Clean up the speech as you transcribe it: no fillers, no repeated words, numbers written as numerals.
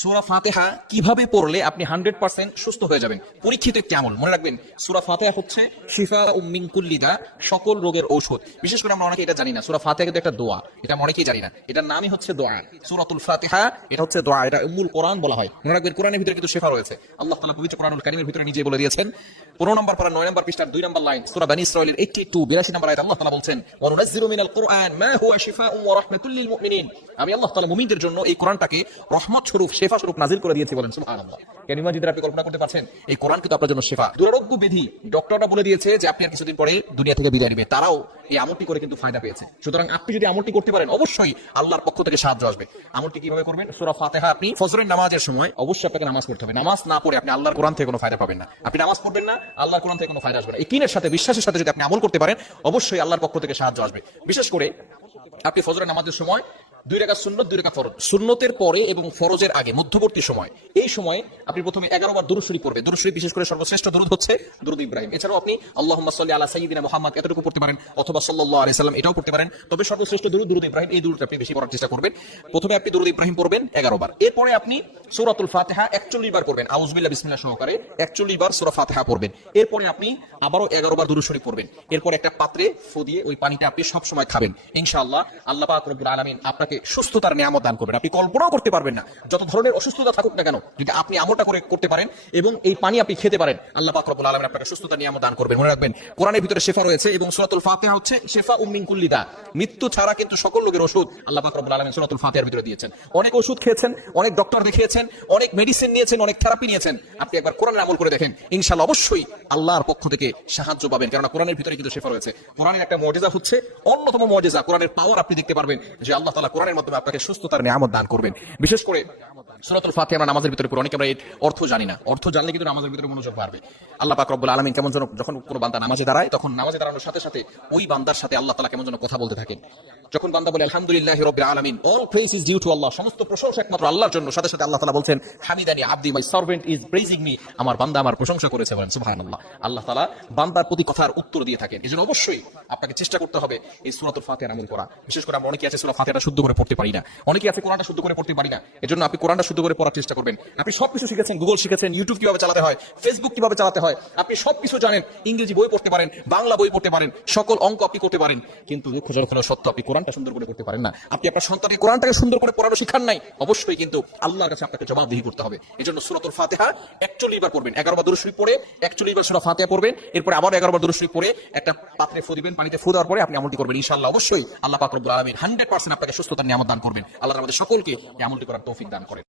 সূরা ফাতিহা কিভাবে পড়লে আপনি 100% সুস্থ হয়ে যাবেন? পরীক্ষিত একটি আমল মনে রাখবেন। সূরা ফাতিহা হচ্ছে শিফাউম মিন কুল্লি দা, সকল রোগের ঔষধ। বিশেষ করে আমরা অনেকে এটা জানি না, সূরা ফাতিহা কিন্তু একটা দোয়া, এটা আমরা অনেকেই জানি না। এটার নামই হচ্ছে দোয়া। সূরাতুল ফাতিহা এটা হচ্ছে দোয়া, এটা উম্মুল কোরআন বলা হয়। মনে রাখবেন কোরআনের ভিতরে কিন্তু শিফা রয়েছে। আল্লাহ তাআলা পবিত্র কোরআনুল কারীমের ভিতরে নিজে বলে দিয়েছেন 15 নম্বর পারা 9 নম্বর পৃষ্ঠার 2 নম্বর লাইন, সূরা বনী ইসরাঈলের 82 নম্বর আয়াত আল্লাহ তাআলা বলছেন ওয়া নুনাজ্জিলু মিনাল কুরআন মা হুয়া শিফাউন ওয়া রাহমাতুল লিল মুমিনিন। আমি আল্লাহ তাআলা মুমিনদের জন্য এই কোরআনটাকে রহমত স্বরূপ, শিফা স্বরূপ নাজিল করে দিয়েছি। বলেন সুবহানাল্লাহ। কেন ইমাজিদের আপনি কল্পনা করতে পারছেন এই কোরআন কিন্তু আপনার জন্য শিফা। দুরারোগ্য ব্যাধি ডক্টররা বলে দিয়েছে যে আপনি আর কিছুদিন পরে দুনিয়া থেকে বিদায় নেবে, তারাও এই আমলটি করে কিন্তু ফায়দা পেয়েছে। সুতরাং আপনি যদি আমলটি করতে পারেন অবশ্যই আল্লাহর পক্ষ থেকে সাহায্য আসবে। আমলটি কিভাবে করবেন? সূরা ফাতিহা আপনি ফজরের নামাজের সময় অবশ্যই আপনাকে নামাজ পড়তে হবে। নামাজ না পড়ে আপনি আল্লাহর কোরআন থেকে কোনো ফায়দা পাবেন না। আপনি নামাজ পড়বেন না, আল্লাহর কোরআন থেকে কোনো ফায়দা আসবে না। এই কিনের সাথে, বিশ্বাসের সাথে যদি আপনি আমল করতে পারেন অবশ্যই আল্লাহর পক্ষ থেকে সাহায্য আসবে। বিশেষ করে আপনি ফজরের নামাজের সময় 2 রাকাত সুন্নাত 2 রাকাত ফরজ, সুন্নতের পরে এবং ফরজের আগে মধ্যবর্তী সময়, এই সময়ে আপনি প্রথমে 11 বার দুরূদ শরীফ পড়বেন। দুরূদ শরীফ বিশেষ করে সর্বশ্রেষ্ঠ দুরূদ হচ্ছে দুরূদ ইব্রাহিম। এছাড়াও আপনি আল্লাহুম্মা সাল্লি আলা সাইয়্যিদিনা মুহাম্মদ এতটুকু পড়তে পারেন, অথবা সাল্লাল্লাহু আলাইহি সাল্লাম এটাও পড়তে পারেন। তবে সর্বশ্রেষ্ঠ দুরূদ দুরূদ ইব্রাহিম, এই দুরূদটা আপনি বেশি পড়ার চেষ্টা করবেন। প্রথমে আপনি দুরূদ ইব্রাহিম পড়বেন 11 বার। এরপরে আপনি সূরাতুল ফাতিহা 41 বার পড়বেন, আউযু বিল্লাহি বিসমিল্লাহ সহকারে 41 বার সূরা ফাতিহা পড়বেন। এরপরে আপনি আবারো 11 বার দুরূদ শরীফ পড়বেন। এরপর একটা পাত্রে ফু দিয়ে ওই পানিটা আপনি সব সময় খাবেন। ইনশাআল্লাহ আল্লাহ পাক রব্বুল আলামিন আপনাকে সুস্থতার নিয়ামত দান করবেন। আপনি কল্পনাও করতে পারবেন না যত ধরনের অসুস্থতা থাকুক না কেন, যদি আপনি আমলটা করতে পারেন এবং এই পানি আপনি খেতে পারেন, আল্লাহ পাক রব্বুল আলামিন আপনাকে সুস্থতার নিয়ামত দান করবেন। মনে রাখবেন কোরআনের ভিতরে শিফা রয়েছে এবং সূরাতুল ফাতিহা হচ্ছে শিফাউম মিন কুল্লি দা, মৃত্যু ছাড়া কিন্তু সকল রোগের ওষুধ আল্লাহ পাক রব্বুল আলামিন সূরাতুল ফাতিহার ভিতরে দিয়েছেন। অনেক ওষুধ খেয়েছেন, অনেক ডক্টর দেখিয়েছেন, অনেক মেডিসিন নিয়েছেন, অনেক থেরাপি নিয়েছেন, আপনি একবার কোরআনের আমল করে দেখেন, ইনশাআল্লাহ অবশ্যই আল্লাহর পক্ষ থেকে সাহায্য পাবেন। কারণ কোরআনের ভিতরে কিন্তু শিফা রয়েছে। কোরআনের একটা মুজিজা হচ্ছে, অন্যতম মুজিজা, কোরআনের পাওয়ার আপনি দেখতে পারবেন যে আল্লাহ তাআলা কোরআনের মাধ্যমে আপনাকে সুস্থতার নিয়ামত দান করবেন। বিশেষ করে সূরাতুল ফাতিহা আমরা নামাজের ভিতরে পড়ি, অনেকে আমরা এর অর্থ জানি না। অর্থ জানলে কিন্তু নামাজের ভিতরে মনোযোগ বাড়বে। আল্লাহ পাক রব্বুল আলামিন কেমন যেন যখন কোনো বান্দা নামাজে দাঁড়ায়, তখন নামাজে দাঁড়ানোর সাথে সাথে ওই বান্দার সাথে আল্লাহ তাআলা কেমন যেন কথা বলতে থাকেন। যখন বান্দা বলে আলহামদুলিল্লাহি রাব্বিল আলামিন, all praise is due to Allah, সমস্ত প্রশংসা একমাত্র আল্লাহর জন্য, সাথে সাথে আল্লাহ তাআলা বলছেন হামিদানি আবদি, my servant is praising me, আমার বান্দা আমার প্রশংসা করেছে। বলেন সুবহানাল্লাহ। আল্লাহ তাআলা বান্দার প্রতি কথার উত্তর দিয়ে থাকেন। এজন্য অবশ্যই আপনাকে চেষ্টা করতে হবে এই সূরাতুল ফাতিহার আমল করা। বিশেষ করে আমরা অনেকে আছে সূরা ফাতিহাটা শুদ্ধ করে পড়তে পারি না, অনেকে আছে কোরআনটা শুদ্ধ করে পড়তে পারি না। এজন্য আপনি কোরআনটা শুদ্ধ করে পড়ার চেষ্টা করবেন। আপনি সবকিছু শিখেছেন, গুগল শিখেছেন, ইউটিউব কিভাবে চালাতে হয়, ফেসবুক কিভাবে চালাতে হয়, আপনি সবকিছু জানেন, ইংরেজি বই পড়তে পারেন, বাংলা বই পড়তে পারেন, সকল অঙ্ক আপনি করতে পারেন, কিন্তু দুঃখজনক হলো সত্য আপনি কোরআনটা সুন্দর করে পড়তে পারেন না। আপনি আপনার সন্তানকে কোরআনটাকে সুন্দর করে পড়ানো শিখান নাই, অবশ্যই কিন্তু আল্লাহর কাছে আপনাকে জবাবদিহি করতে হবে। এজন্য সূরাতুল ফাতিহা 41 বার পড়বেন, 11 বার দুরূদ শরীফ পড়ে 41 বার সূরা ফাতিহা পড়বেন। এরপর আবার 11 বার দুরূদ শরীফ পড়ে একটা পাত্রে ফু দিবেন, পানিতে ফু দেওয়ার পরে আপনি আমলটি করবেন। ইনশাআল্লাহ অবশ্যই আল্লাহ পাক রব্বুল আলামিন 100% আপনাকে সুস্থতার নিয়ামত দান করবেন। আল্লাহ আমাদের সকলকে এই আমলটি করার তৌফিক দান করেন।